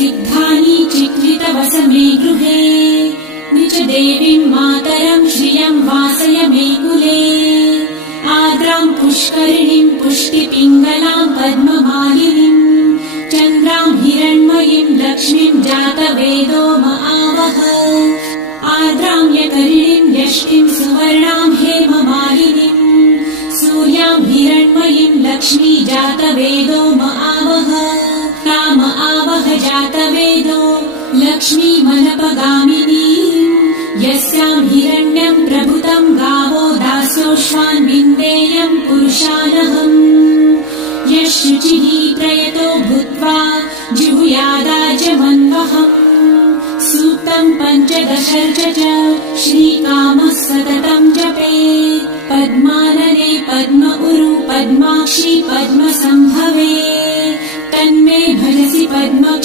सिद्धानि चिक्लितवसमे गृहे निज देवीं मातरं श्रियं वासय मे कुले आद्रां पुष्करिणीं पुष्टिपिङ्गलां पद्ममालिनीं चन्द्रां हिरण्मयीं लक्ष्मीं जातवेदो म आवह आद्रां यकरिणीं यष्टिं सुवर्णां हेममालिनीं सूर्यां हिरण्मयीं लक्ष्मी जातवेदो म आवह ताम आवह जातवेदो लक्ष्मी मनपगामिनीं यस्यां हिरण्यं प्रभुतं गावो दास्योश्वान् विन्देयं पुरुषानहम् यशुचिः प्रयतो भूत्वा जिहुयादाजमन्वहम् सूक्तं पञ्चदशर्च च श्रीकामः सततं जपेत् पद्मानने पद्म उरु पद्माक्षी पद्मसम्भवे तन्मे भजसि पद्म